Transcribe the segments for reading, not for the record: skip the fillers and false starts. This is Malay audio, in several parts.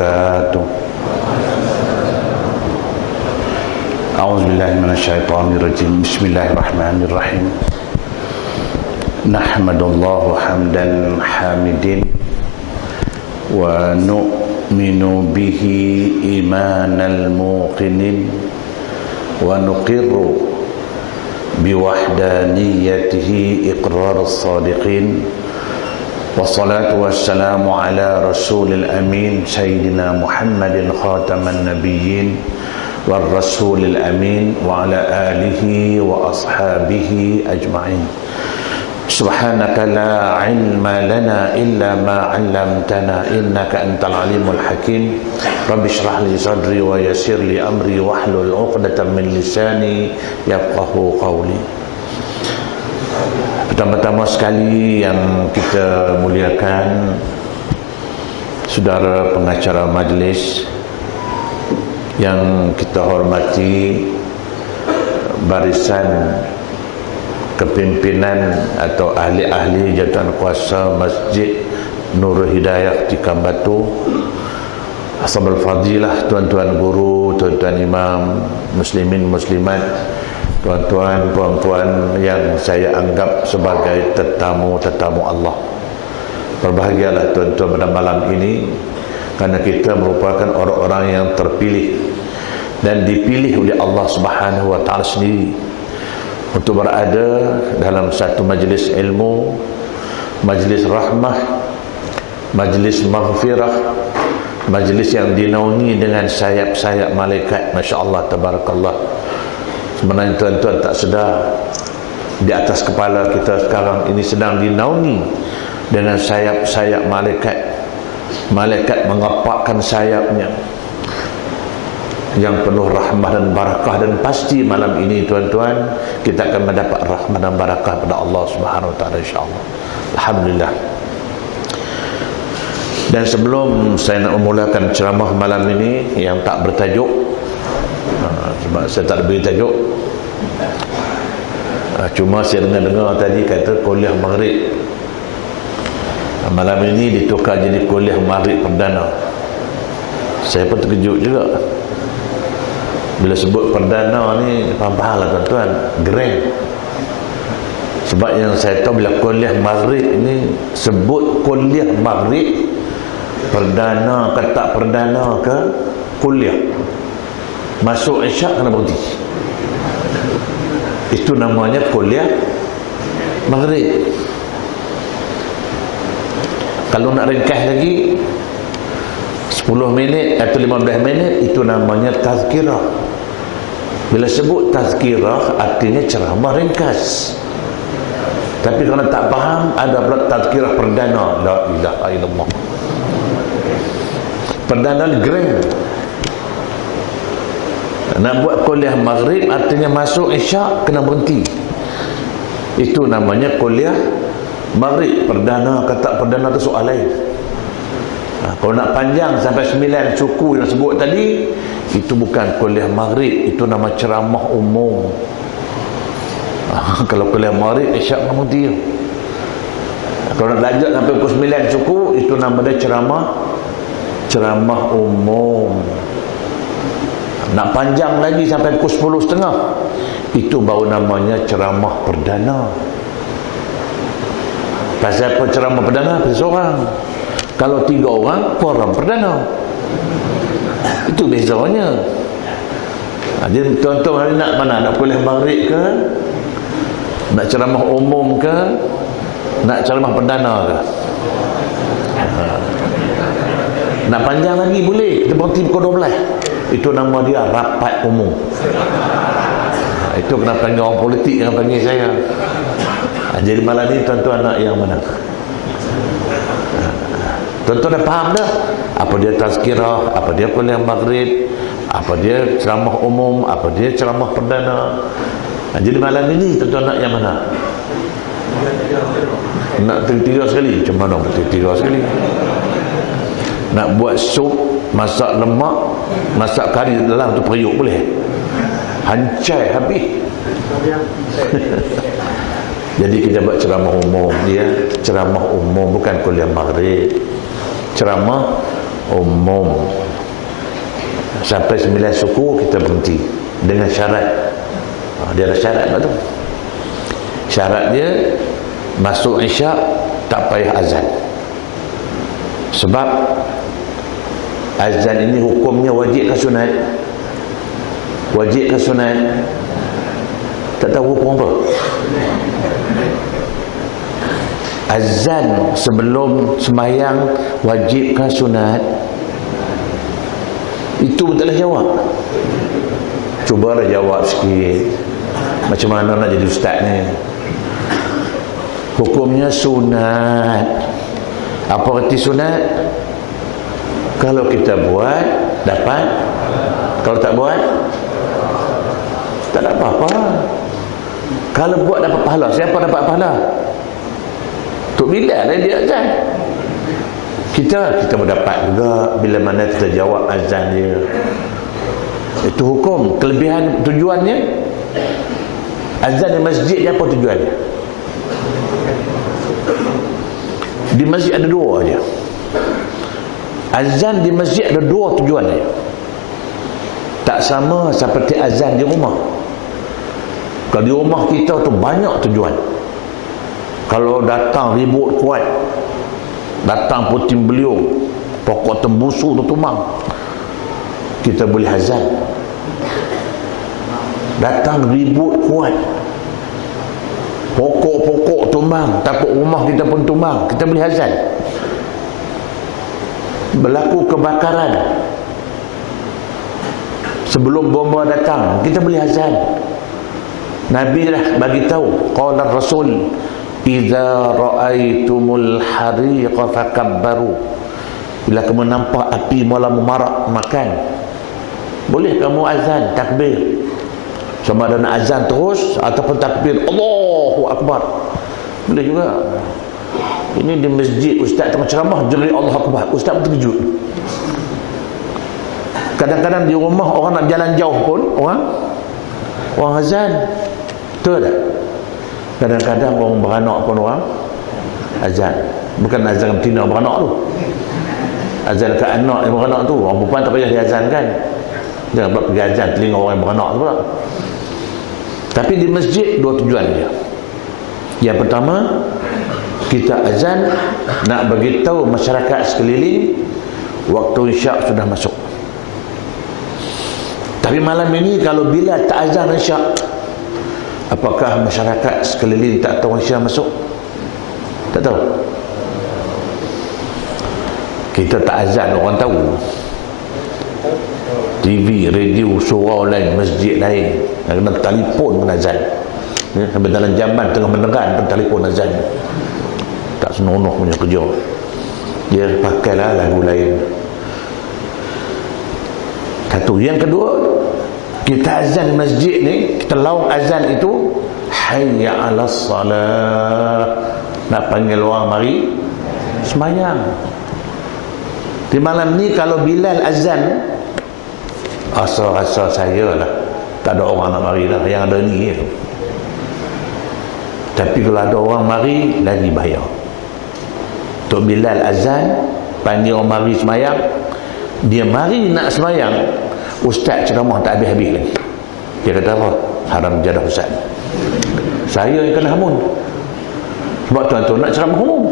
wabarakatuh. A'udzubillahi minasyaitonirrajim. Bismillahirrahmanirrahim. Nahmadallahu hamdan hamidin wa nu'minu bihi imanal muqinin wa nuqirru biwahdaniyatihi iqraras sadiqin. Wassalatu wassalamu ala rasulil amin Sayyidina Muhammadin khataman nabiyyin wal rasulil amin wa ala alihi wa ashabihi ajma'in. Subhanaka la ilma lana illa ma 'allamtana innaka antal alimul hakim. Rabbi shrah li sadri wa yassir li amri wahlul 'uqdatam min lisani yafqahu qawli. Pertama-tama sekali yang kita muliakan saudara pengacara majlis, yang kita hormati barisan kepimpinan atau ahli-ahli jawatan kuasa Masjid Nurul Hidayah Tikam Batu, ashabul fadilah, tuan-tuan guru, tuan-tuan imam, muslimin muslimat, tuan-tuan puan-puan yang saya anggap sebagai tetamu-tetamu Allah. Berbahagialah tuan-tuan pada malam ini, karena kita merupakan orang-orang yang terpilih dan dipilih oleh Allah Subhanahu wa taala sendiri untuk berada dalam satu majlis ilmu, majlis rahmah, majlis maghfirah, majlis yang dinaungi dengan sayap-sayap malaikat. Masya-Allah, tabarakallah. Sebenarnya tuan-tuan tak sedar, di atas kepala kita sekarang ini sedang dinaungi dengan sayap-sayap malaikat. Malaikat mengepakkan sayapnya yang penuh rahmah dan barakah, dan pasti malam ini tuan-tuan kita akan mendapat rahmah dan barakah pada Allah Subhanahu wa taala, insyaallah. Alhamdulillah. Dan sebelum saya nak memulakan ceramah malam ini yang tak bertajuk, sebab saya tak beri tajuk, cuma saya dengar tadi kata kuliah maghrib. Malam ini ditukar jadi kuliah maghrib perdana. Saya pun terkejut juga bila sebut perdana ni. Faham-faham lah tuan-tuan, grand. Sebab yang saya tahu bila kuliah maghrib ini sebut kuliah maghrib perdana ke tak perdana ke kuliah, masuk isyak kena berhenti, itu namanya kuliah maghrib. Kalau nak ringkas lagi 10 minit atau 15 minit, itu namanya tazkirah. Bila sebut tazkirah artinya ceramah ringkas. Tapi kalau tak faham, ada pula tazkirah perdana. La ilaha illallah. Perdana grand. Nak buat kuliah maghrib artinya masuk isyak kena berhenti, itu namanya kuliah maghrib. Perdana kata perdana tu soal lain. Kalau nak panjang sampai 9 suku yang sebut tadi, itu bukan kuliah maghrib, itu nama ceramah umum. Kalau kuliah maghrib isyak kena berhenti. Kalau nak belajar sampai pukul 9 suku, itu nama dia ceramah umum. Nak panjang lagi sampai pukul 10.30, itu baru namanya ceramah perdana. Pasal apa ceramah perdana? Pasal seorang. Kalau 3 orang, forum perdana. Itu bezanya. Jadi tuan-tuan hari nak mana? Nak kuliah maghrib ke? Nak ceramah umum ke? Nak ceramah perdana ke? Nak panjang lagi boleh, kita berhenti pukul 12. Itu nama dia rapat umum. Itu kenapa panggil orang politik yang panggil saya. Jadi malam ni tuan-tuan nak yang mana? Tuan-tuan dah faham dah apa dia tazkirah, apa dia kuliah maghrib, apa dia ceramah umum, apa dia ceramah perdana. Jadi malam ini tuan-tuan nak yang mana? Nak tiga sekali? Macam mana tiga sekali? Nak buat sup, masak lemak, masak kari dalam tu periuk boleh? Hancai habis. Jadi kita buat ceramah umum. Dia ceramah umum, bukan kuliah maghrib. Ceramah umum. Sampai 9 suku kita berhenti dengan syarat. Dia ada syarat tu. Syarat dia masuk isyak tak payah azan. Sebab azan ini hukumnya wajib ke sunat? Wajib ke sunat? Tak tahu hukum apa. Azan sebelum sembahyang wajib ke sunat? Itu taklah jawab. Cubalah jawab sikit. Macam mana nak jadi ustaz ni? Hukumnya sunat. Apa arti sunat? Kalau kita buat dapat, kalau tak buat tak dapat apa. Kalau buat dapat pahala. Siapa dapat pahala? Tok Bilal dia azan. Kita mendapat juga bila mana kita jawab azan dia. Itu hukum. Kelebihan tujuannya, azan di masjid dia apa tujuannya? Di masjid ada dua aja. Azan di masjid ada dua tujuannya. Tak sama seperti azan di rumah. Kalau di rumah kita tu banyak tujuan. Kalau datang ribut kuat, datang puting beliung, pokok tembusu tu tumang, kita boleh azan. Datang ribut kuat, pokok-pokok tumbang, takut rumah kita pun tumbang, kita boleh azan. Berlaku kebakaran, sebelum bomba datang, kita boleh azan. Nabi dah bagi tahu, qala Rasul, idza ra'aitumul hariqa fakabbaru. Bila kamu nampak api mula memarak, makan, boleh kamu azan, takbir. Sama ada nak azan terus ataupun takbir Allahu Akbar, boleh juga. Ini di masjid ustaz tengah ceramah jerit Allahu Akbar, ustaz pun terkejut. Kadang-kadang di rumah orang nak jalan jauh pun orang azan. Betul tak? Kadang-kadang orang beranak pun orang azan. Bukan azan betina beranak tu, azan ke anak yang beranak tu. Orang perempuan tak payah diazankan. Jangan buat pergi azan telinga orang yang beranak tu pula. Tapi di masjid dua tujuan dia. Yang pertama, kita azan nak bagi tahu masyarakat sekeliling waktu isyak sudah masuk. Tapi malam ini kalau bila tak azan isyak, apakah masyarakat sekeliling tak tahu isyak masuk? Tak tahu. Kita tak azan orang tahu. TV, radio, surau lain, masjid lain, kena telefon pun azan. Sampai dalam jamban tengah meneran pun telefon azan. Tak senonoh punya kerja. Dia pakailah lagu lain. Satu. Yang kedua, kita azan masjid ni, kita laung azan itu hayya 'alas salah, nak panggil orang mari sembahyang. Di malam ni kalau Bilal azan, rasa saya lah tak ada orang nak mari lah, yang ada ni je. Tapi kalau ada orang mari, lagi bahaya. Tok Bilal azan, panggil orang mari sembahyang, dia mari nak sembahyang, ustaz ceramah tak habis-habis lagi. Dia kata apa? Haram jadah ustaz. Saya yang kena hamun. Sebab tuan-tuan nak ceramah umum,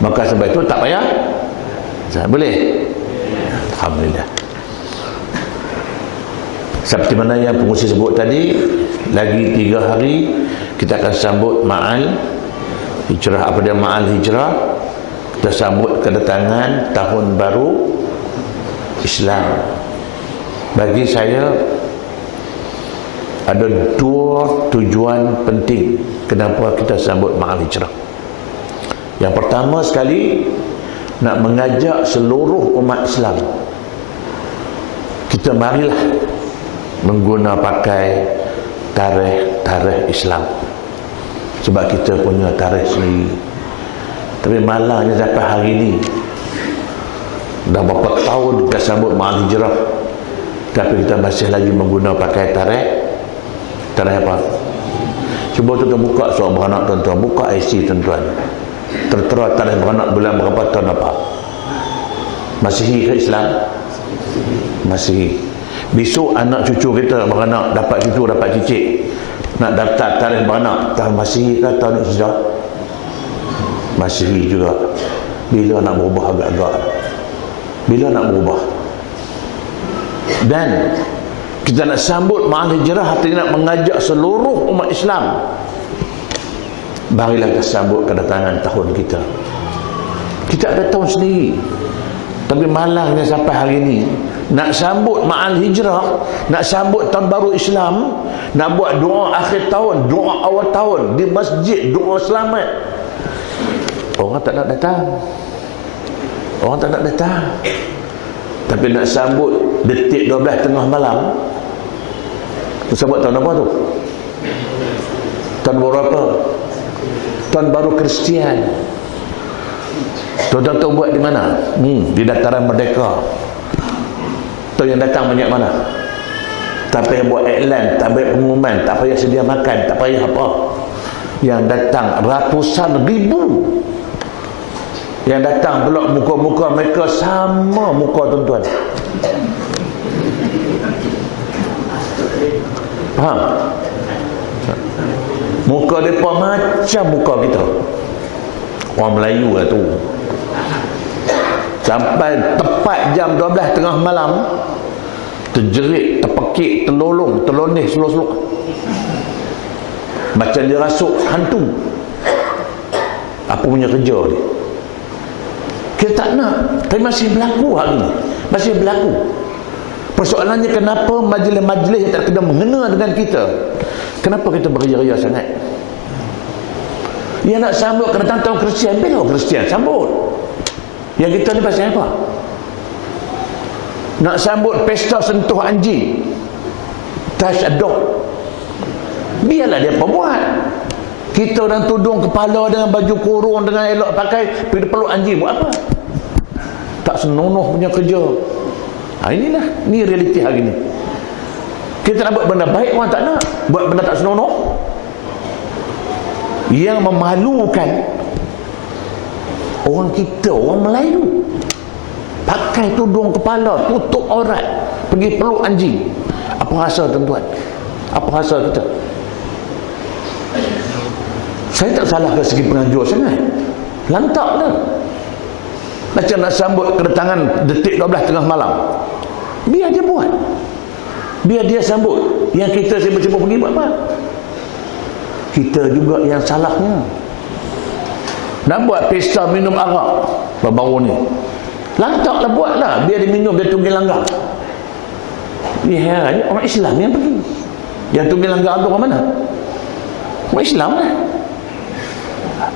maka sebab itu tak payah. Boleh? Alhamdulillah. Seperti mana yang pengurusi sebut tadi, lagi 3 hari kita akan sambut Ma'al Hijrah. Apa dia Ma'al Hijrah? Kita sambut kedatangan tahun baru Islam. Bagi saya ada 2 tujuan penting kenapa kita sambut Ma'al Hijrah. Yang pertama sekali, nak mengajak seluruh umat Islam, kita marilah mengguna pakai tarikh Islam. Sebab kita punya tarikh sendiri. Tapi malangnya sampai hari ini dah berapa tahun kita sambut Ma'al Hijrah, tapi kita masih lagi mengguna pakai tarikh apa? Cuba tuan-tuan buka soal beranak tuan-tuan, buka IC tuan-tuan, tertera tarikh beranak bulan berapa, tahun apa. Masihi ke Islam? Masihi. Besok anak cucu kita beranak, dapat cucu, dapat cicit, nak daftar tarikh beranak, tahun Masihi ke tahun Hijrah? Masihi juga. Bila nak berubah agak-agak? Bila nak berubah? Dan kita nak sambut Ma'al Hijrah, artinya nak mengajak seluruh umat Islam. Marilah kita sambut kedatangan tahun kita. Kita ada tahun sendiri, tapi malangnya sampai hari ini nak sambut Ma'al Hijrah, nak sambut tahun baru Islam, nak buat doa akhir tahun, doa awal tahun di masjid, doa selamat, orang tak nak datang. Orang tak nak datang. Tapi nak sambut detik 12 tengah malam, tu sambut tahun apa tu? Tahun baru apa? Tahun baru Kristian. Tuan-tuan tahu buat di mana? Di Dataran Merdeka. Tahu yang datang banyak mana? Tak payah buat iklan, tak payah pengumuman, tak payah sedia makan, tak payah apa. Yang datang ratusan ribu. Yang datang pula muka-muka mereka sama muka tuan-tuan. Faham? Muka mereka macam muka kita. Orang Melayu lah tu. Sampai tepat jam 12 tengah malam, terjerit, terpekik, terlolong, terlonih seluk-seluk, macam dia rasuk hantu. Apa punya kerja dia? Kita tak nak, tapi masih berlaku hari ini. Masih berlaku. Persoalannya, kenapa majlis-majlis yang tak kena mengena dengan kita? Kenapa kita beria-ria sangat? Yang nak sambut kedatangan tahun Kristian, bila Kristian sambut. Yang kita ni pasal apa? Nak sambut pesta sentuh anjing, touch a dog, biarlah dia buat. Kita orang tudung kepala dengan baju kurung, dengan elok pakai, pergi peluk anjing, buat apa? Tak senonoh punya kerja. Inilah, ni realiti hari ni. Kita nak buat benda baik, orang tak nak. Buat benda tak senonoh, yang memalukan orang kita, orang Melayu, pakai tudung kepala, tutup aurat, pergi peluk anjing. Apa rasa tuan-tuan? Apa rasa kita? Saya tak salah ke segi penganjur sangat. Lantak lah. Macam nak sambut kedatangan detik 12 tengah malam, biar dia buat, biar dia sambut. Yang kita sibuk-sibuk pergi buat apa? Kita juga yang salahnya. Nak buat pesta minum arak baru-baru ni, lantaklah buatlah, biar dia minum, dia tunggil langgar. Dia heran, orang Islam yang pergi. Yang tunggil langgar tu orang mana? Orang Islam lah.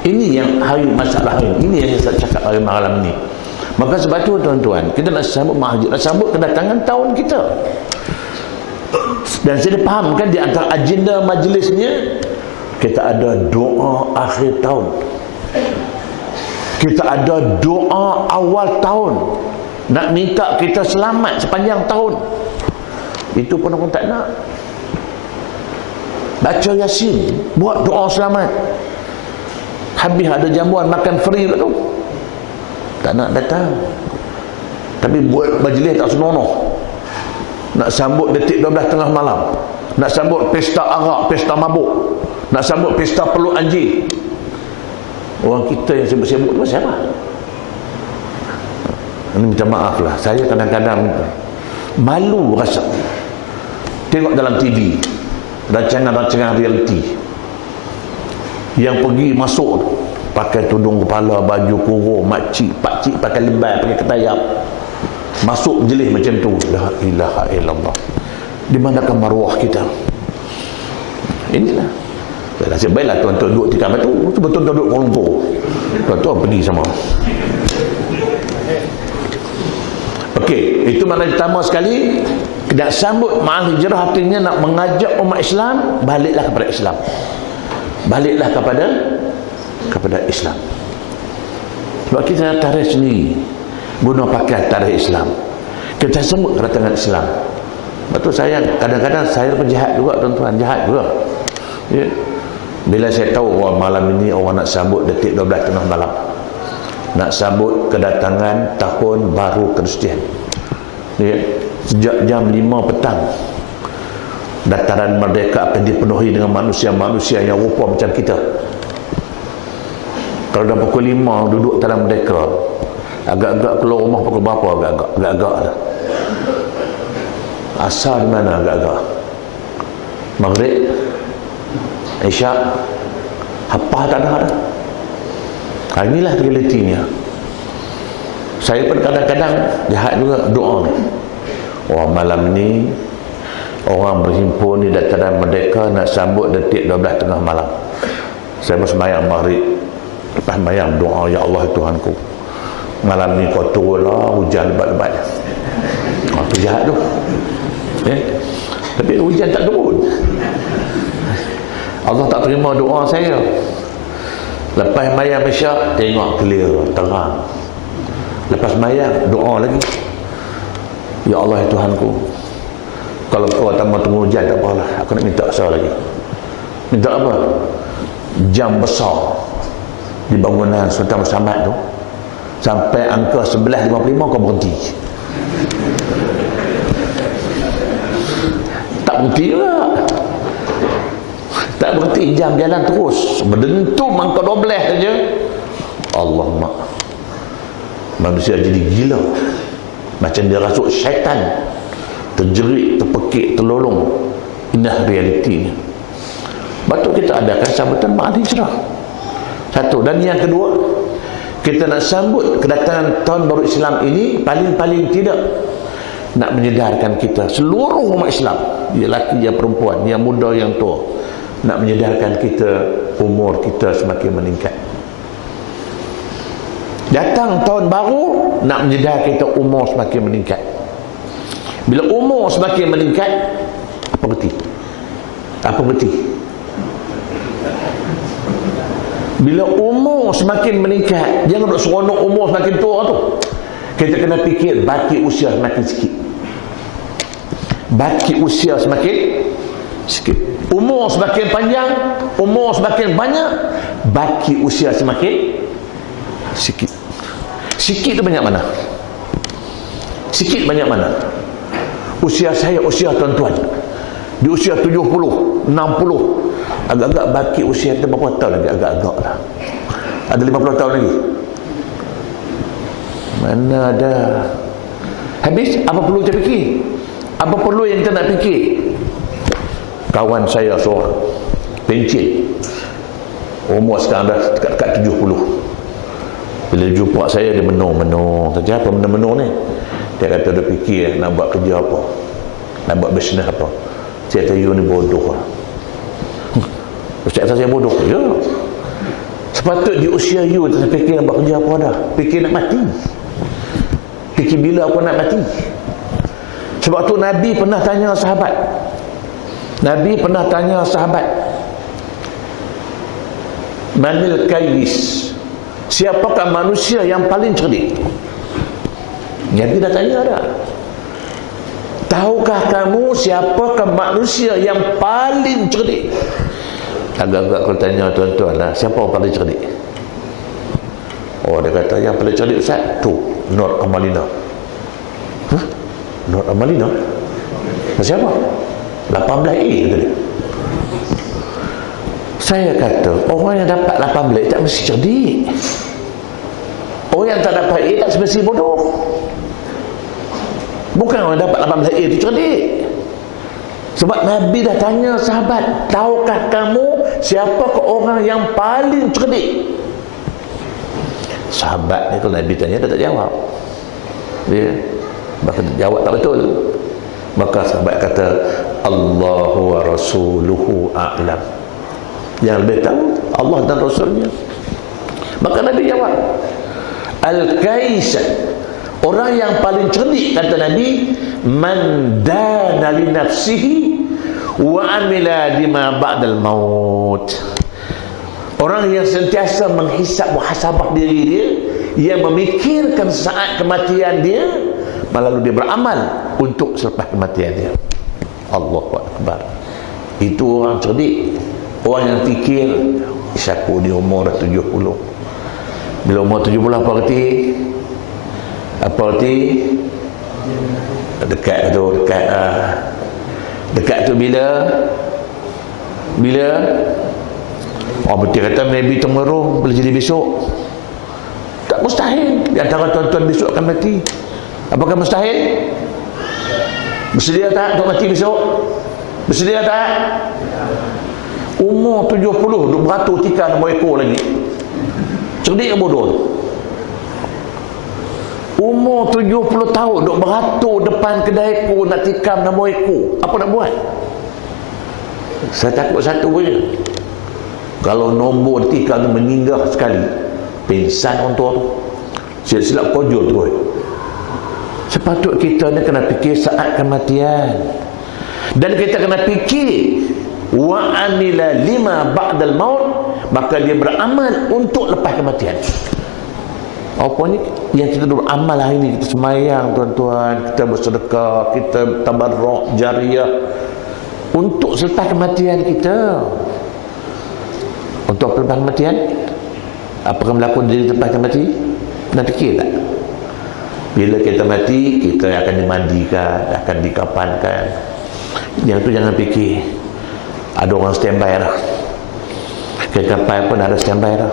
Ini yang hari masalah ini. Ini yang saya cakap hari malam ni. Maka sebab itu tuan-tuan, kita nak sambut mahajir, nak sambut kedatangan tahun kita. Dan saya fahamkan di antara agenda majlisnya, kita ada doa akhir tahun, kita ada doa awal tahun, nak minta kita selamat sepanjang tahun. Itu pun orang tak nak. Baca Yasin, buat doa selamat, habis ada jamuan makan free tu, tak nak datang. Tapi buat majlis tak senonoh. Nak sambut detik 12 tengah malam, nak sambut pesta arak, pesta mabuk, nak sambut pesta peluk anjing. Orang kita yang sibuk-sibuk tu siapa? Ini minta maaf lah, saya kadang-kadang malu rasa tengok dalam TV rancangan-rancangan reality yang pergi masuk pakai tudung kepala, baju kurung, makcik, pakcik pakai lebay, pakai ketayap, masuk majlis macam tu. La ilaha illallah. Di manakah maruah kita? Inilah. Nasib baiklah tuan-tuan duduk tikam tu, betul-betul duduk Kuala Lumpur. Tuan-tuan pergi sama. Okey, itu makna pertama sekali. Nak sambut Ma'al Hijrah artinya nak mengajak umat Islam baliklah kepada Islam. Baliklah kepada Islam. Sebab kita nak tarikh sendiri, guna pakai tarikh Islam. Kita sambut kedatangan Islam. Betul, saya kadang-kadang saya pun jahat juga tuan-tuan, jahat juga. Ya. Bila saya tahu malam ini orang nak sambut detik 12 tengah malam, nak sambut kedatangan tahun baru Kristian. Ya, sejak jam 5 petang dataran merdeka akan dipenuhi dengan manusia-manusia yang rupa macam kita. Kalau dah pukul 5 duduk dalam merdeka, agak-agak keluar rumah pukul berapa, agak-agak lah. Asal di mana agak-agak? Maghrib, Isyak, apa tak ada. Inilah realitinya. Saya pun kadang-kadang jahat juga doa ni. Malam ni orang berhimpun di dataran merdeka nak sambut detik 12 tengah malam. Saya bersembahyang maghrib, lepas sembahyang doa, ya Allah Tuhanku, malam ni kau turunlah hujan lebat-lebat. Apa jahat tu? Tapi hujan tak turun. Allah tak terima doa saya. Lepas sembahyang Isyak, tengok clear, terang. Lepas sembahyang, doa lagi, ya Allah Tuhanku, kalau kau tak mau tunggu hujan tak apalah, aku nak minta asal lagi. Minta apa? Jam besar di bangunan Sultan Muhammad tu sampai angka 11.55 kau berhenti. Tak berhenti juga. Tak berhenti, jam jalan terus. Berdentum angka 12 saja. Allah mak. Manusia jadi gila. Macam dia rasuk syaitan. Terjerit, terpekik, terlolong. Inilah realitinya. Patut kita adakan sambutan Ma'al Hijrah. Satu. Dan yang kedua, kita nak sambut kedatangan tahun baru Islam ini, paling-paling tidak nak menyedarkan kita, seluruh umat Islam, dia lelaki, dia perempuan, yang muda, yang tua, nak menyedarkan kita umur kita semakin meningkat. Datang tahun baru, nak menyedarkan kita umur semakin meningkat. Bila umur semakin meningkat, apa berarti? Apa berarti? Bila umur semakin meningkat, jangan duk seronok umur semakin tua tu. Kita kena fikir baki usia semakin sikit. Baki usia semakin sikit. Umur semakin panjang, umur semakin banyak, baki usia semakin sikit. Sikit tu banyak mana? Sikit banyak mana? Usia saya, usia tuan-tuan, di usia 70, 60, agak-agak baki usia kita berapa tahun lagi? Agak-agak lah. Ada 50 tahun lagi? Mana ada. Habis, apa perlu kita fikir? Apa perlu yang kita nak fikir? Kawan saya seorang pencin, umur sekarang dah dekat 70. Bila jumpa saya, dia menung-menung saja. Apa menung-menung ni? Dia kata dia fikir nak buat kerja apa, nak buat bisnes apa. Saya kata, you ni bodoh lah. Ustaz kata saya bodoh? Ya. Sepatut di usia you tak fikir nak buat kerja apa dah. Fikir nak mati. Fikir bila aku nak mati. Sebab tu Nabi pernah tanya sahabat. Nabi pernah tanya sahabat, Manil Kais, siapakah manusia yang paling cerdik? Nabi dah tanya dah. Tahukah kamu siapakah manusia yang paling cerdik? Agak-agak kalau tanya tuan-tuan lah, siapa yang paling cerdik? Oh, dia kata yang paling cerdik Ustaz tu Nur Amalina. Hah? Nur Amalina? Siapa? 18A kata dia. Saya kata orang yang dapat 18 tak mesti cerdik. Orang yang tak dapat A tak semesti bodoh. Bukan orang yang dapat 18A itu cerdik. Sebab Nabi dah tanya sahabat, tahukah kamu siapakah orang yang paling cerdik? Sahabat ni kalau Nabi tanya dia tak jawab. Dia bahkan jawab tak betul. Maka sahabat kata, Allahu wa rasuluhu a'lam. Yang lebih tahu Allah dan Rasulnya. Maka Nabi jawab, Al-Kais, orang yang paling cerdik kata Nabi, man dana li nafsihi wa amila lima ba'dal maut. Orang yang sentiasa menghisap muhasabah diri dia, yang memikirkan saat kematian dia, lalu dia beramal untuk selepas kematian dia. Allahu Akbar. Itu orang cerdik. Orang yang fikir, aku di umur dah 70, Bila umur 70 apa reti? Apa reti? Dekat tu, dekat dekat tu bila orang betul kata maybe tomorrow, boleh jadi besok. Tak mustahil. Di antara tuan-tuan besok akan mati. Apakah mustahil? Bersedia tak untuk mati besok? Bersedia tak? Umur 70 duk beratur tikar nombor ekor lagi. Cerdik ke bodoh tu? Umur 70 tahun duk beratur depan kedai ekor nak tikam nombor ekor. Apa nak buat? Saya takut satu saja. Kalau nombor tikam tu menginggah sekali, pingsan orang tua tu. Silap-silap kojol tu. Sepatut kita ni kena fikir saat kematian. Dan kita kena fikir wa amila lima ba'dal maut, maka dia beramal untuk lepas kematian. Apa ni yang kita beramal hari ni? Kita semayang tuan-tuan, kita bersedekah, kita tabarruk jariah untuk selepas kematian kita. Untuk lepas kematian, apakah berlaku di tempat kita mati? Nak fikir tak? Bila kita mati, kita akan dimandikan, akan dikapankan. Yang tu jangan fikir ada orang standby dah. Kapal pun ada standby dah.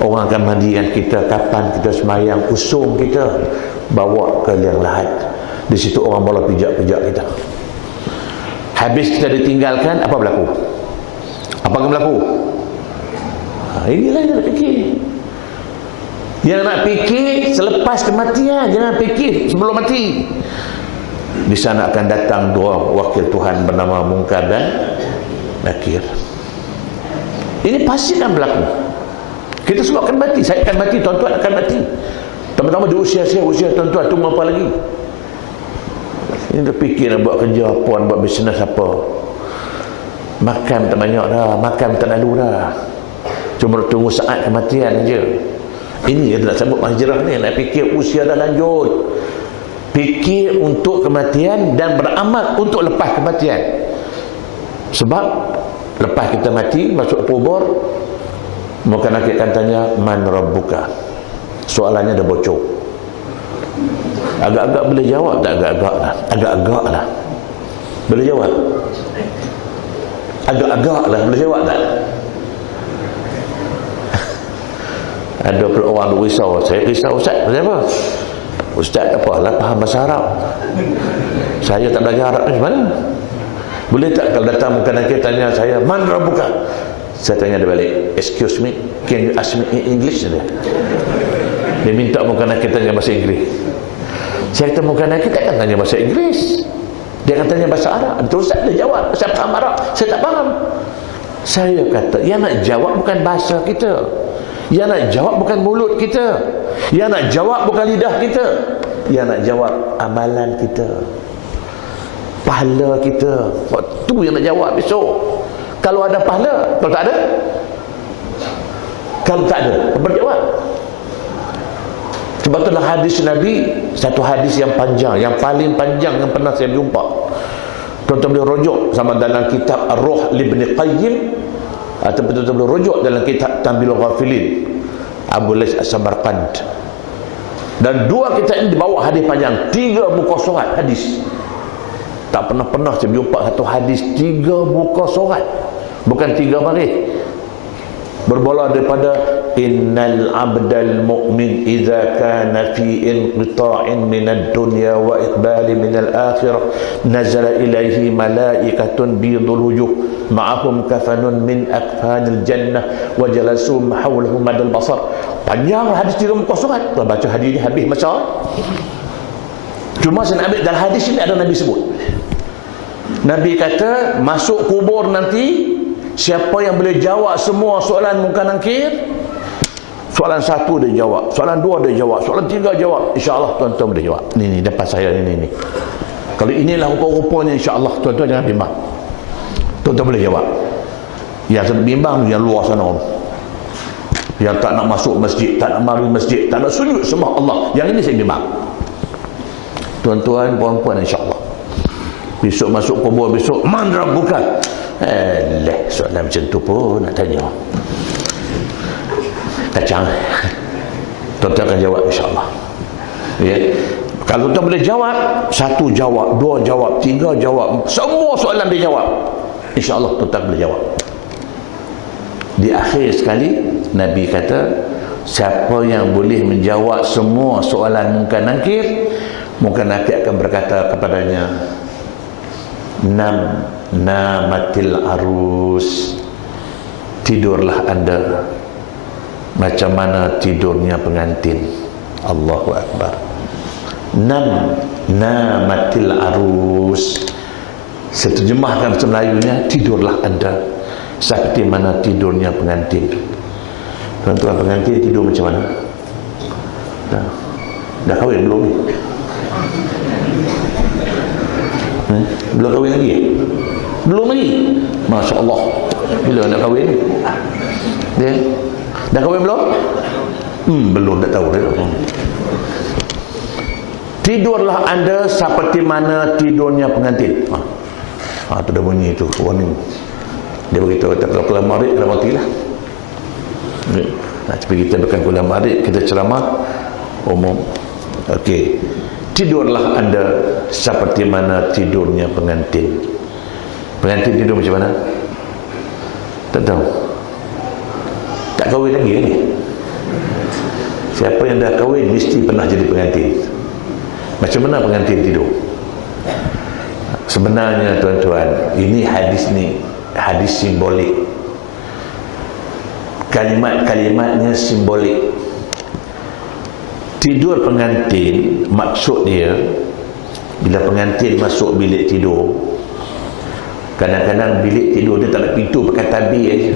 Orang akan mandikan kita kapan kita semayang, usung kita, bawa ke liang lahat. Di situ orang mula pijak-pijak kita. Habis kita ditinggalkan, apa berlaku? Apa akan berlaku? Inilah yang nak fikir. Yang nak fikir selepas kematian, jangan fikir sebelum mati. Di sana akan datang dua wakil Tuhan bernama Munkar dan Nakir. Ini pasti akan berlaku. Kita semua akan mati. Saya akan mati, tuan-tuan akan mati. Terutama di usia tuan-tuan, tunggu apa lagi? Ini dah fikir nak buat kerja apa, nak buat bisnes apa. Makan tak banyak dah, makan tak lalu dah. Cuma tunggu saat kematian aja. Ini yang nak sebut hijrah ni, nak fikir usia dah lanjut. Fikir untuk kematian dan beramal untuk lepas kematian. Sebab lepas kita mati, masuk kubur, maka nak akan tanya man rabbuka. Soalannya dah bocor. Agak-agak boleh jawab tak? Agak-agak lah. Agak-agak lah. Boleh jawab? Agak-agak lah. Boleh jawab tak? Ada orang risau. Saya risau Ustaz. Kenapa? Ustaz apalah faham bahasa Arab. Saya tak belajar Arab ni mana? Boleh tak kalau datang bukan nak tanya saya man rabbuka? Saya tanya dia balik, excuse me, can you ask me in English? Dia minta bukan nak tanya bahasa Inggeris. Saya kata bukan nak kita akan tanya bahasa Inggeris. Dia akan tanya bahasa Arab. Terus Ustaz dia jawab, saya faham Arab. Saya tak faham. Saya kata, yang nak jawab bukan bahasa kita. Yang nak jawab bukan mulut kita. Yang nak jawab bukan lidah kita. Yang nak jawab amalan kita, pahala kita. Itu yang nak jawab besok. Kalau ada pahala, kalau tak ada, apa jawab? Sebab itulah hadis Nabi, satu hadis yang panjang, yang paling panjang yang pernah saya jumpa. Tuan-tuan boleh rujuk sama dalam kitab Ar-Ruh Ibn Qayyim, atau betul-betul boleh rujuk dalam kitab Tanbihul Ghafilin Abu Lais As-Samarqand. Dan dua kitab ini dibawa hadis panjang, 3 muka surat hadis. Tak pernah saya jumpa satu hadis 3 muka surat, bukan 3 baris. Bermula daripada innal abdal mu'min idza kana fi inqita'in minad dunya wa iqbalin minal akhirah nazala ilaihi malaikatun bidul wujuh ma'ahum kafanun min akfanil jannah wa jalasu hawlahu madal basar. Panjang hadis 3 muka surat. Kita baca hadis ni habis masa. Cuma saya nak ambil dalam hadis ini ada Nabi sebut. Nabi kata masuk kubur nanti, siapa yang boleh jawab semua soalan Munkar Nakir, soalan 1 dia jawab, soalan 2 dia jawab, soalan 3 jawab, insya-Allah tuan-tuan boleh jawab. Ni dapat saya ni. Kalau inilah rupa-rupanya, insya-Allah tuan-tuan jangan bimbang. Tuan-tuan boleh jawab. Yang bimbang yang luar sana, yang tak nak masuk masjid, tak nak mari masjid, tak nak sujud sembah Allah, yang ini saya bimbang. Tuan-tuan, puan-puan, insya-Allah besok masuk kubur, besok man rabbuka. Soalan macam tu pun nak tanya. Kacang. Tuan-tuan akan jawab insya-Allah. Ya. Kalau tuan boleh jawab, satu jawab, dua jawab, tiga jawab, semua soalan dia jawab, insya-Allah tuan-tuan boleh jawab. Di akhir sekali Nabi kata, siapa yang boleh menjawab semua soalan Munkar Nakir, Munkar Nakir akan berkata kepadanya, namatil arus, tidurlah anda macam mana tidurnya pengantin. Allahu Akbar. Namatil arus, seterjemahkan bahasa Melayunya, tidurlah anda seperti mana tidurnya pengantin. Tuan-tuan, pengantin tidur macam mana? Dah kahwin belum ni? Belum kahwin lagi? Belum lagi? Masya Allah. Bila nak kahwin ni? Dia dah kahwin belum? Belum, tak tahu dia. Tidurlah anda seperti mana tidurnya pengantin. Tu dah bunyi tu, warning. Dia beritahu kata, kalau kelam marid, kelam matilah. Tapi kita bukan kelam marid, kita ceramah umum. Okey. Tidurlah anda seperti mana tidurnya pengantin. Pengantin tidur macam mana? Tak tahu. Tak kahwin lagi ni. Siapa yang dah kahwin mesti pernah jadi pengantin. Macam mana pengantin tidur? Sebenarnya tuan-tuan, ini hadis ni hadis simbolik. Kalimat-kalimatnya simbolik. Tidur pengantin, maksud dia, bila pengantin masuk bilik tidur, kadang-kadang bilik tidur dia tak ada pintu, pakai tabir aja.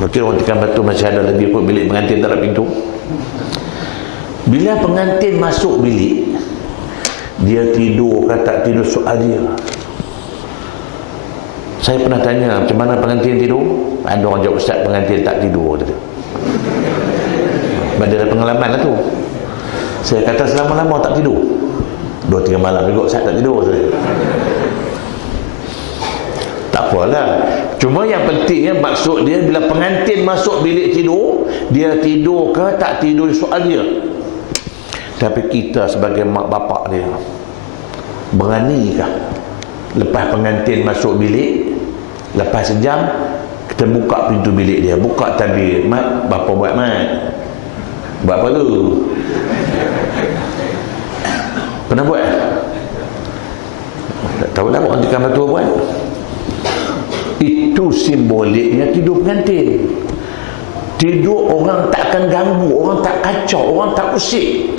Mungkin orang Tekan Batu masih ada lagi pun bilik pengantin tak ada pintu. Bila pengantin masuk bilik, dia tidur ke tak tidur, soal dia. Saya pernah tanya, macam mana pengantin tidur? Ada orang jawab, ustaz, pengantin tak tidur. Ada pengalaman lah tu. Saya kata, selama-lama tak tidur. 2-3 malam juga ustaz tak tidur. Tak apalah. Cuma yang pentingnya, maksud dia, bila pengantin masuk bilik tidur, dia tidur ke tak tidur, soal dia. Tapi kita sebagai mak bapak dia, beranikah lepas pengantin masuk bilik, lepas sejam kita buka pintu bilik dia, buka tabir, mat, bapa buat mat, buat apa tu? Pernah buat? Tak tahulah orang Tekan Batu buat. Itu simboliknya tidur pengantin. Tidur orang tak akan ganggu, orang tak kacau, orang tak usik,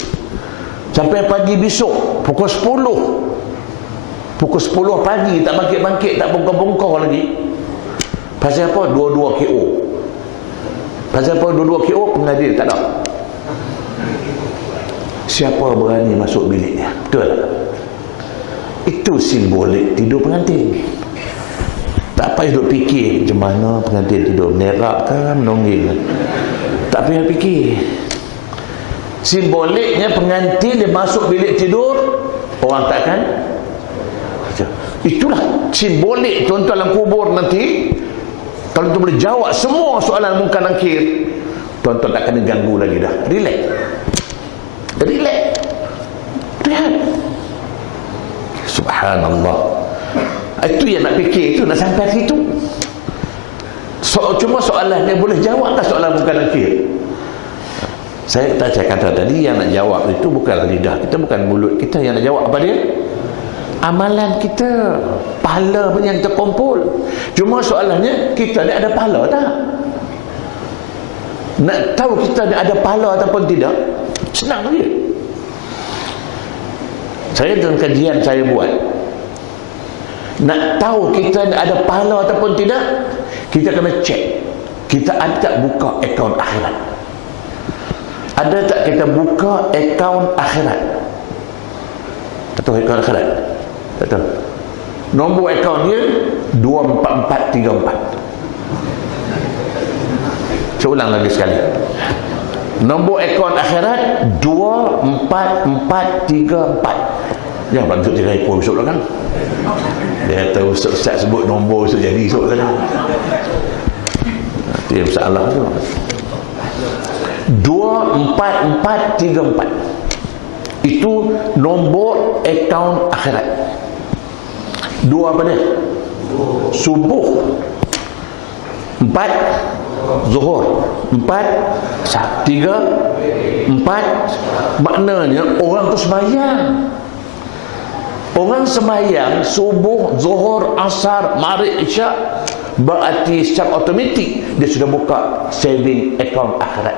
sampai pagi besok pukul 10. Pukul 10 pagi tak bangkit-bangkit, tak bongkar-bongkar lagi. Pasal apa? 22 KO. Pasal apa 22 KO? Pengadil tak ada. Siapa berani masuk bilik dia? Betul tak? Itu simbolik tidur pengantin. Tak payah duk fikir macam mana pengantin tidur, menerak ke menonggil. Tak payah fikir. Simboliknya pengantin dia masuk bilik tidur, orang takkan. Itulah simbolik tuan-tuan dalam kubur nanti. Kalau tu boleh jawab semua soalan Munkar Nakir, tuan-tuan tak kena ganggu lagi dah. Relax. Relax. Rehat. Subhanallah. Itu yang nak fikir, itu nak sampai situ. Cuma soalan dia boleh jawab tak soalan Munkar Nakir? Saya kata tadi, yang nak jawab itu bukan lidah kita, bukan mulut kita. Yang nak jawab apa dia? Amalan kita, pahala yang terkumpul. Cuma soalannya, kita ni ada pahala tak? Nak tahu kita ni ada pahala ataupun tidak, senang saja. Saya dalam kajian saya buat, nak tahu kita ni ada pahala ataupun tidak, kita kena cek, kita ada tak buka akaun akhirat. Ada tak kita buka akaun akhirat? Atau akaun akhirat? Tak tahu. Nombor akaun dia 24434. Saya ulang lagi sekali. Nombor akaun akhirat 24434. Jangan bantu tiga ekor besok lah kan. Dia tahu ustaz sebut nombor besok jadi esok kan. Itu yang masalah tu. 24434. Itu nombor akaun akhirat. 2 apa dia? Subuh, 4 zuhur, 4 3 4. Maknanya orang tu sembahyang. Orang sembahyang subuh, zuhur, asar, maghrib, isyak, berarti secara automatik dia sudah buka saving account akhirat.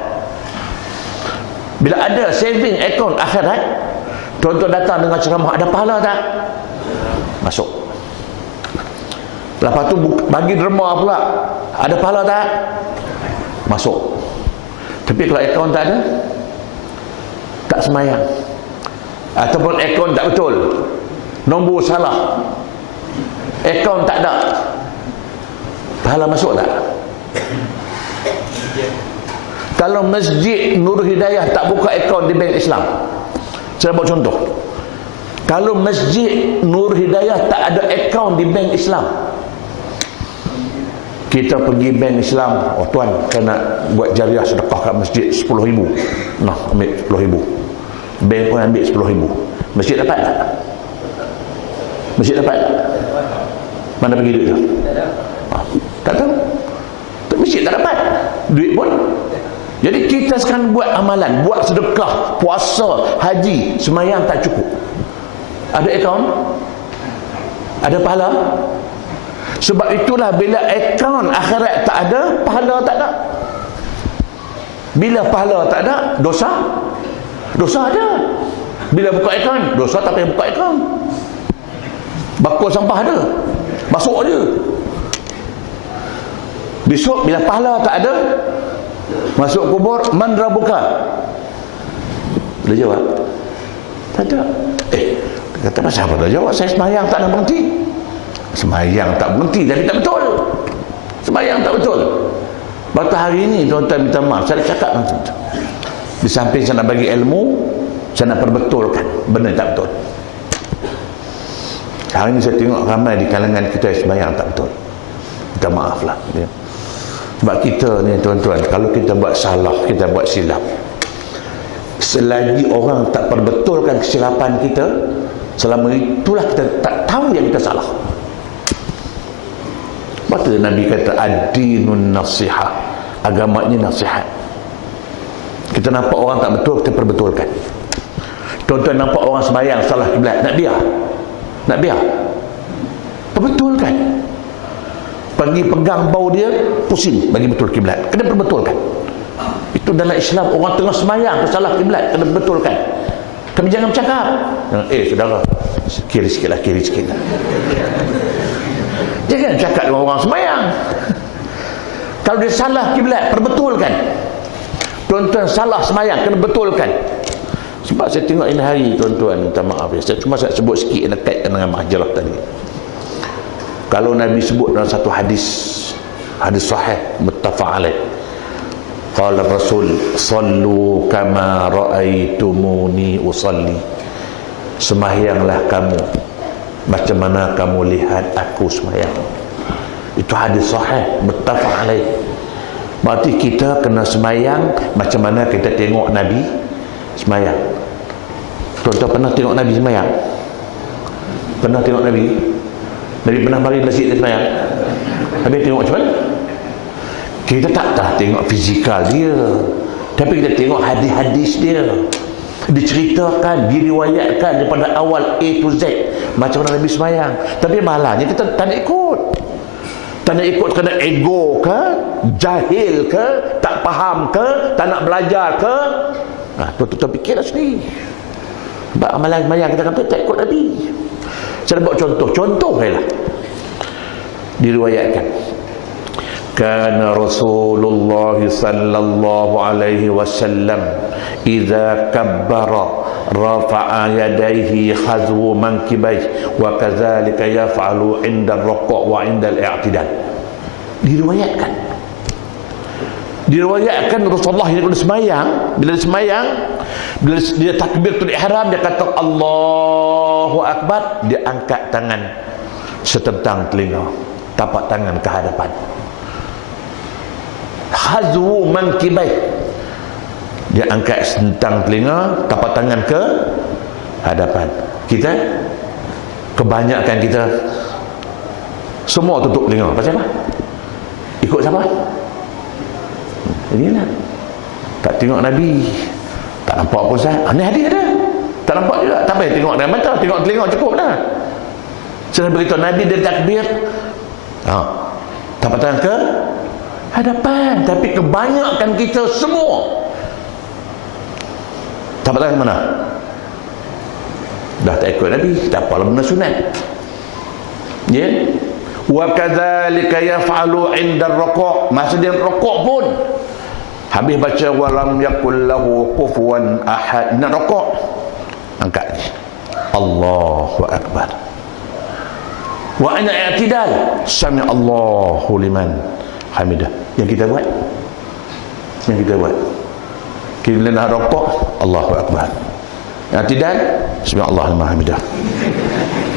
Bila ada saving account akhirat, tuan-tuan datang dengan ceramah, ada pahala tak? Masuk. Lepas tu bagi derma pula, ada pahala tak? Masuk. Tapi kalau akaun tak ada, tak semayang. Ataupun akaun tak betul, nombor salah, akaun tak ada, pahala masuk tak? Kalau Masjid Nur Hidayah tak buka akaun di bank Islam, saya buat contoh. Kalau Masjid Nur Hidayah tak ada akaun di bank Islam, kita pergi bank Islam, oh tuan, saya nak buat jariah sedekah kat masjid 10,000. Nah, ambil 10,000. Bank pun ambil 10,000. Masjid dapat tak? Masjid dapat tak? Mana pergi duit tu? Tak tahu. Masjid tak dapat duit pun. Jadi kita sekarang buat amalan, buat sedekah, puasa, haji, sembahyang tak cukup. Ada akaun? Ada pahala? Sebab itulah bila akaun akhirat tak ada, pahala tak ada. Bila pahala tak ada, dosa? Dosa ada. Bila buka akaun, dosa tak payah buka akaun. Bakul sampah ada, masuk je. Besok bila pahala tak ada, masuk kubur, man rabbuka? Dia jawab, tak ada. Kata pasal apa dah jawab? Saya sembahyang tak nak berhenti. Sembahyang tak berhenti tapi tak betul. Sembahyang tak betul. Waktu hari ini tuan-tuan minta maaf, saya cakap nanti. Di samping saya nak bagi ilmu, saya nak perbetulkan benda tak betul. Hari ini saya tengok ramai di kalangan kita sembahyang tak betul. Minta maaf lah ya. Sebab kita ni tuan-tuan, kalau kita buat salah, kita buat silap, selagi orang tak perbetulkan kesilapan kita, selama itulah kita tak tahu yang kita salah. Betul Nabi kata ad-dinun nasihah, agama ini nasihat. Kita nampak orang tak betul, kita perbetulkan. Tuan-tuan nampak orang sembahyang salah kiblat, nak biar? Nak biar? Perbetulkan. Pergi pegang bau dia, pusing bagi betul kiblat, kena perbetulkan. Itu dalam Islam, orang tengah sembahyang salah kiblat, kena betulkan. Kami jangan bercakap, saudara, kiri sikit lah. Jangan cakap dengan orang sembahyang. Kalau dia salah kiblat, perbetulkan. Tuan-tuan salah sembahyang, kena betulkan. Sebab saya tengok ini hari, tuan-tuan, minta maaf ya, saya sebut sikit nak kaitkan dengan mahjarah tadi. Kalau Nabi sebut dalam satu hadis sahih muttafaq alaih, qala Rasul sallu kama raaitumuni usalli, sembahyanglah kamu macam mana kamu lihat aku sembahyang. Itu hadis sahih muttafaq alaih. Berarti kita kena sembahyang macam mana kita tengok Nabi sembahyang. Tuan-tuan pernah tengok Nabi sembahyang? Pernah tengok Nabi? Nabi pernah bagi masjid dia sembahyang? Habis tengok macam mana? Kita tak tengok fizikal dia, tapi kita tengok hadis-hadis dia. Diceritakan, diriwayatkan daripada awal A to Z macam mana Nabi sembahyang. Tapi malahnya kita tak nak ikut. Tak nak ikut kerana ego ke, jahil ke, tak faham ke, tak nak belajar ke. Tuan-tuan fikirlah sendiri. Sebab amalan sembahyang kita kata tak ikut Nabi. Saya buat contoh lah. Diriwayatkan, kana Rasulullah sallallahu alaihi wasallam idza kabbara rafa'a yadayhi khazwu mankibayhi wa kadzalika yaf'alu 'inda ar-ruku' wa 'inda al-i'tidal. Diriwayatkan Rasulullah bila sembahyang, bila dia takbiratul ihram, dia kata Allahu Akbar, dia angkat tangan setentang telinga, tapak tangan ke hadapan. Khazwu mankibai, Dia angkat sentang telinga, tapak tangan ke hadapan. Kita kebanyakan kita semua tutup telinga. Pasal apa? Ikut siapa? Inilah. Tak tengok Nabi, tak nampak pun sah. Ni hadis ada. Tak nampak juga. Tak payah tengok dengan mata, tengok telinga cukup dah. Setelah beritahu Nabi dia takbir, tapak tangan ke hadapan. Tapi kebanyakan kita semua tapak tangan mana? Dah tak ikut Nabi, tak apalah benda sunat. Ya. Wa kadzalika yaf'alu 'inda ar-ruku'. Masa dia rukuk pun habis baca walam yakul lahu kufuwan ahad, nak rukuk angkat ni Allahu akbar. Wa ana i'tidal sami Allahu liman hamidah. Yang kita buat, kita nak rukuk Allahu akbar, i'tidal sami Allahu liman hamidah.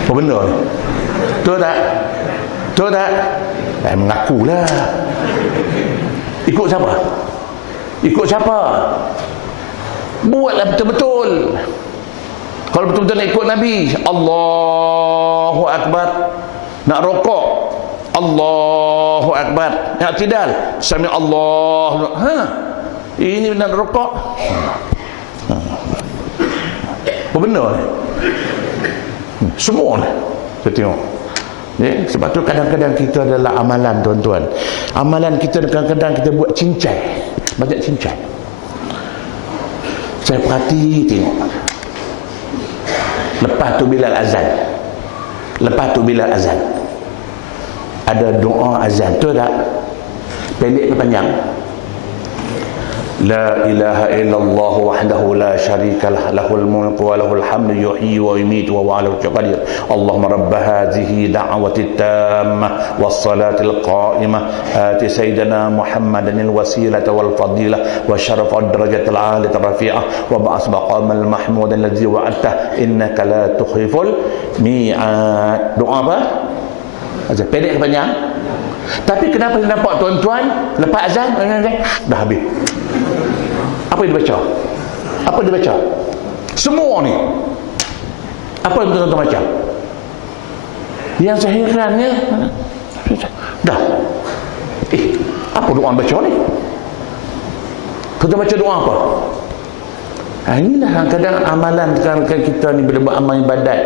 Apa benda ni? Betul tak? Mengakulah. Ikut siapa? Buatlah betul-betul. Kalau betul-betul nak ikut Nabi, Allahu akbar. Nak rukuk, Allahu akbar. Nak i'tidal, sami Allah. Ini nak rukuk. Apa benda ni? Semua ni kita tengok. Sebab tu kadang-kadang kita adalah amalan, tuan-tuan. Amalan kita kadang-kadang kita buat cincai, banyak cincai. Saya perhati tengok. Lepas tu Bilal azan, ada doa azan tu tak? Pendek ke panjang? La ilaha illallah wahdahu la syarika lah, lahul mulku wa lahul hamdu yuhyi wa yumiitu wa huwa 'ala kulli syai'in qadir. Allahumma rabb hadhihi da'wati tammah was salatil qa'imah ati sayyidina Muhammadan al wasilata wal fadilah wa syarafa ad darajatil 'aliyah rafi'ah wa ba'as maqamal mahmud alladhi wa'adta innaka la tukhliful mi'ad. Doa apa? Azan pendek ke panjang? Tapi kenapa dia nampak tuan-tuan lepas azan dah habis? Apa yang dibaca? Semua ni apa yang tuan-tuan baca? Yang saya herannya dah apa doa baca ni? Kita baca doa apa? Inilah kadang amalan kita ni bila buat amal ibadat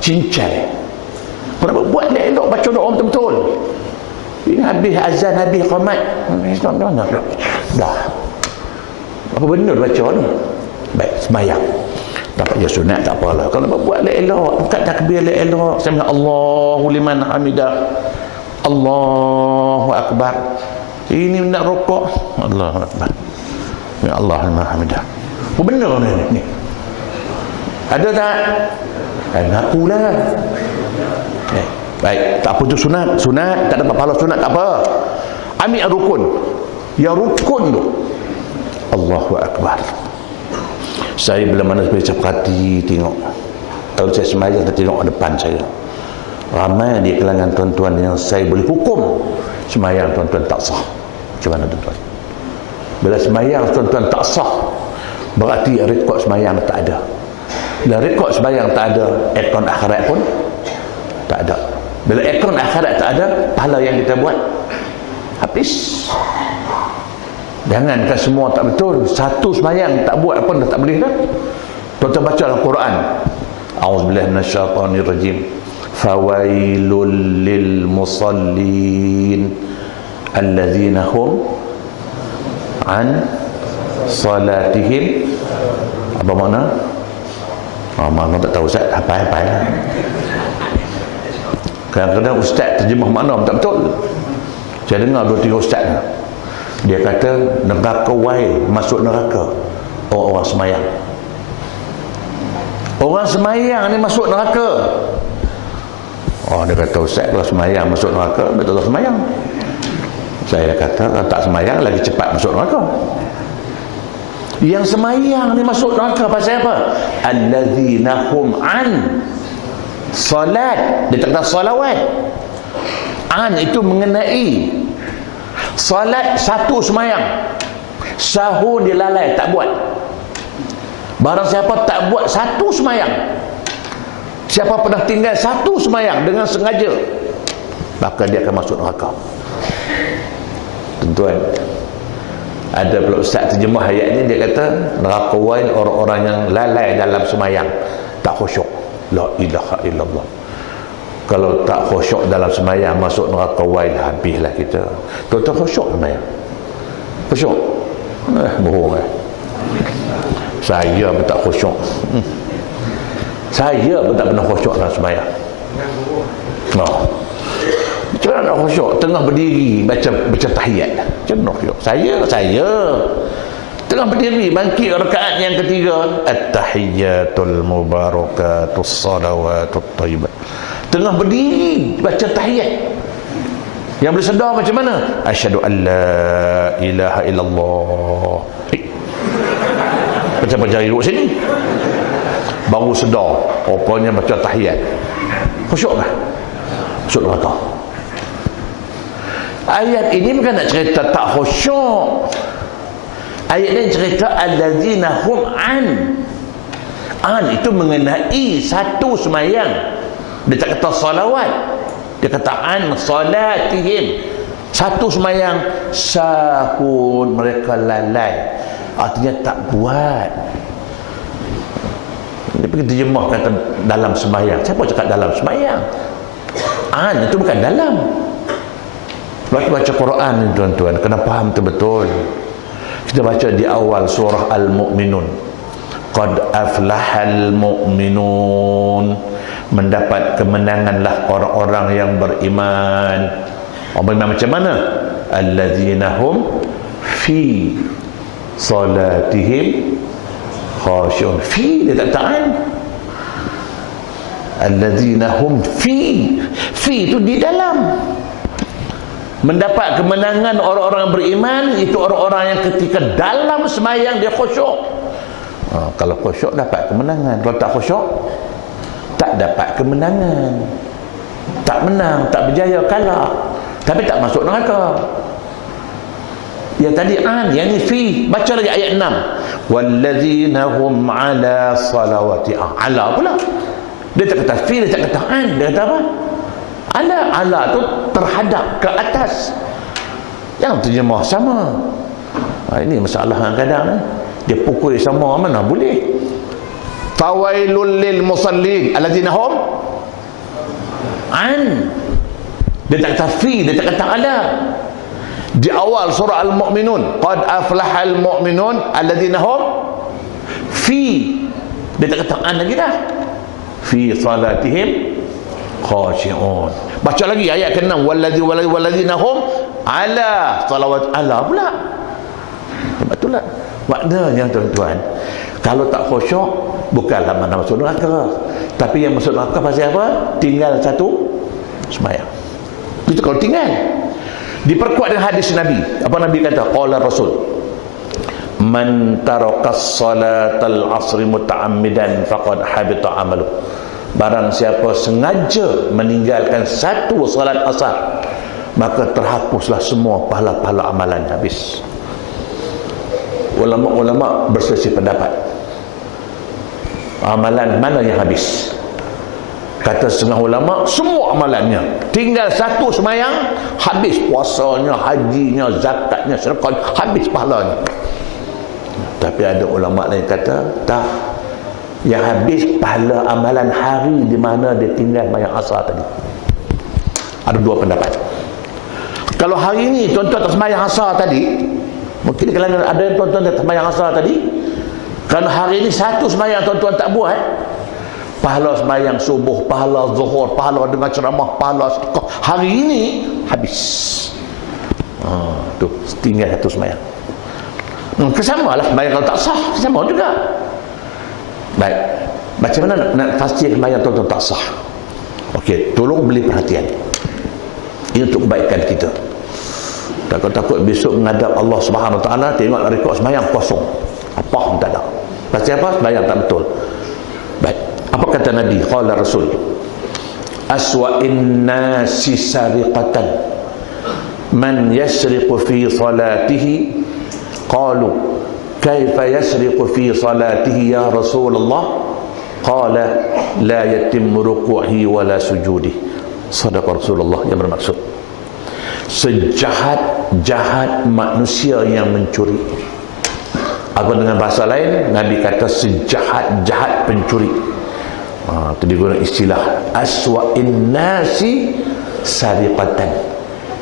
cincai. Kenapa buat elok baca doa betul-betul? Ini habis azan, habis qamat. Dah. Apa benda dia baca ni? Baik, sembahyang. Dapat je sunat tak apalah. Kalau buat elok, angkat takbir elok, sami Allahu liman hamidah. Allahu akbar. Ini nak rukuk. Allahu akbar. Ya Allah liman hamidah. Apa benda ni? Ada tak? Ngakulah. Baik, tak apa tu sunat, tak dapat pahala sunat, tak apa. Ambil rukun. Yang rukun tu Allahu akbar. Saya bila mana saya perhati tengok. Kalau saya sembahyang saya tengok depan saya. Ramai di kalangan tuan-tuan yang saya boleh hukum sembahyang tuan-tuan tak sah. Macam mana tuan-tuan? Bila sembahyang tuan-tuan tak sah, berarti rekod sembahyang tak ada. Bila rekod sembahyang tak ada, akaun akhirat pun tak ada. Bila akaun akhirat tak ada, pahala yang kita buat habis. Jangankan semua tak betul, satu sembahyang tak buat apa dah tak boleh dah. Tuan-tuan baca Al-Quran. A'udzubillahi minasyaitonir rajim. Fawailul lil musallin alladzina hum an salatihim. Apa makna? Makna tak tahu Ustaz, apa-apa. Kadang-kadang ustaz terjemah makna tak betul. Saya dengar 2-3 ustaz dia kata neraka wail, masuk neraka orang semayang. Orang semayang ni masuk neraka. Dia kata ustaz kalau semayang masuk neraka, betul tak semayang. Saya kata kalau tak semayang lagi cepat masuk neraka. Yang semayang ni masuk neraka pasal apa? Allazina hum an salat. Dia tak kata salawat. An itu mengenai salat satu semayang. Sahur dia lalai, tak buat. Barang siapa tak buat satu semayang, siapa pernah tinggal satu semayang dengan sengaja, maka dia akan masuk neraka. Tuan-tuan, ada pula ustaz terjemah ayat ni, dia kata neraka wail orang-orang yang lalai dalam semayang, tak khusyuk. La ilaha illallah. Kalau tak khusyuk dalam semayang, masuk neraka wail, habislah kita. Tuan-tuan khusyuk semayang? Khusyuk? Bohong Saya pun tak khusyuk. Saya pun tak pernah khusyuk dalam semayang. Macam mana nak khusyuk? Tengah berdiri baca tahiyat. Macam mana khusyuk? Saya tengah berdiri bangkit rakaat yang ketiga, at-tahiyyatul mubarakatus salawatut thayyibat. Tengah berdiri baca tahiyat. Yang boleh sedar macam mana? Asyhadu an la ilaha illallah. Macam jari duduk sini, baru sedar rupanya baca tahiyat. Khusyuk kan? Khusyuk neraka. Ayat ini bukan nak cerita tak khusyuk. Ayat ini cerita allazina hum an itu mengenai satu semayang. Dia tak kata salawat, dia kata an salatihim, satu semayang. Sahun, mereka lalai, artinya tak buat. Dia pergi terjemah kata dalam semayang. Siapa cakap dalam semayang? An itu bukan dalam. Waktu baca Quran ni tuan-tuan, kena faham betul. Kita baca di awal surah Al-Mu'minun, qad aflahal mu'minun, mendapat kemenanganlah orang-orang yang beriman. Orang beriman macam mana? Allazina hum fi salatihim khashi'un. Fi dia tak ta'an. Allazina hum fi itu di dalam. Mendapat kemenangan orang-orang yang beriman, itu orang-orang yang ketika dalam semayang dia khusyuk. Kalau khusyuk dapat kemenangan. Kalau tak khusyuk, tak dapat kemenangan. Tak menang, tak berjaya, kalah. Tapi tak masuk neraka. Yang tadi an, yang ni fi. Baca lagi ayat 6. Wallazina hum ala salawati. Ala pula. Dia tak kata fi, dia tak kata an. Dia kata apa? Ala tu terhadap, ke atas. Yang terjemah sama. Ini masalah kadang-kadang dia pukul sama, mana boleh. Fawailul lil musallin allazina hum an. Dia tak kata fi, dia tak kata ala. Di awal surah Al-Mu'minun, qad aflahal mu'minun allazina hum fi. Dia tak kata an lagi dah. Fi salatihim khashi'un. Baca lagi ayat ke-6, walladzina hum ala salawat. Ala pula. Betul tak? Maknanya tuan-tuan, kalau tak khusyuk, bukanlah mana masuk neraka. Tapi yang masuk neraka pasal apa? Tinggal satu semayang. Itu kalau tinggal. Diperkuat dengan hadis Nabi. Apa Nabi kata? Qala Rasul, man tarakas salatal asri muta'ammidan faqad habita amalu. Barang siapa sengaja meninggalkan satu salat asar, maka terhapuslah semua pahala-pahala amalan, habis. Ulama-ulama berselisih pendapat, amalan mana yang habis. Kata setengah ulama, semua amalannya. Tinggal satu semayang, habis puasanya, hajinya, zakatnya, sedekah, habis pahalanya. Tapi ada ulama lain kata, tak. Yang habis pahala amalan hari di mana dia tinggal semayang asar tadi. Ada dua pendapat. Kalau hari ini tuan-tuan tak semayang asar tadi, mungkin kalau ada tuan-tuan tak semayang asar tadi, kerana hari ini satu semayang tuan-tuan tak buat, pahala semayang subuh, pahala zuhur, pahala dengan ceramah, pahala sedekah, hari ini habis. Tu tinggal satu semayang. Kesamalah semayang kalau tak sah, sama juga. Baik, macam mana nak pastikan semayang tuan-tuan tak sah? Okey, tolong beri perhatian. Ini untuk kebaikan kita. Takut-takut besok menghadap Allah Subhanahu Wa Taala, tengok rekod semayang kosong, apa pun tak ada. Pasal apa? Semayang tak betul. Baik, apa kata Nabi? Qala Rasul, aswa'in nasi sariqatan man yasriqu fi salatihi qalu kaifa yasriqu fi salatihi ya Rasulullah qala la yatimmu ruku'ihi wala sujudi. Sadaqa Rasulullah, yang bermaksud sejahat-jahat manusia yang mencuri. Atau dengan bahasa lain, Nabi kata sejahat-jahat pencuri. Itu digunakan istilah aswa'in nasi sariqatan.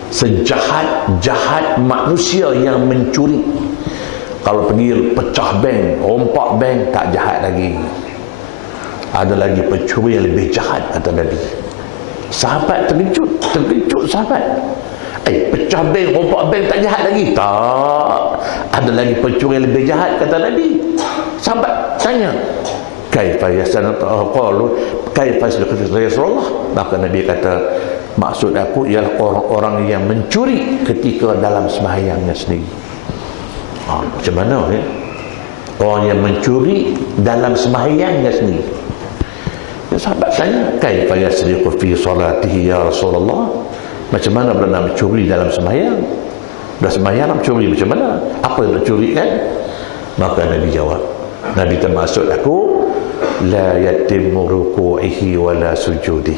Sejahat-jahat manusia yang mencuri. Kalau pergi pecah bank, rompak bank, tak jahat lagi. Ada lagi pencuri yang lebih jahat, kata Nabi. Sahabat terkejut sahabat. Pecah bank, rompak bank tak jahat lagi? Tak. Ada lagi pencuri yang lebih jahat, kata Nabi. Sahabat tanya, kaifa qalu kaifa Rasulullah? Maka Nabi kata, maksud aku ialah orang-orang yang mencuri ketika dalam sembahyangnya sendiri. Macam mana ya? Orang yang mencuri dalam sembahyangnya sendiri. Ya, sahabat tanya, kaifa yasriqu fi salatihi ya Rasulullah? Macam mana pula nak mencuri dalam sembahyang? Dah sembahyang nak mencuri macam mana? Apa yang nak curi kan? Maka Nabi jawab, Nabi termasuk aku la yatimmu ruku'ihi wala sujudi.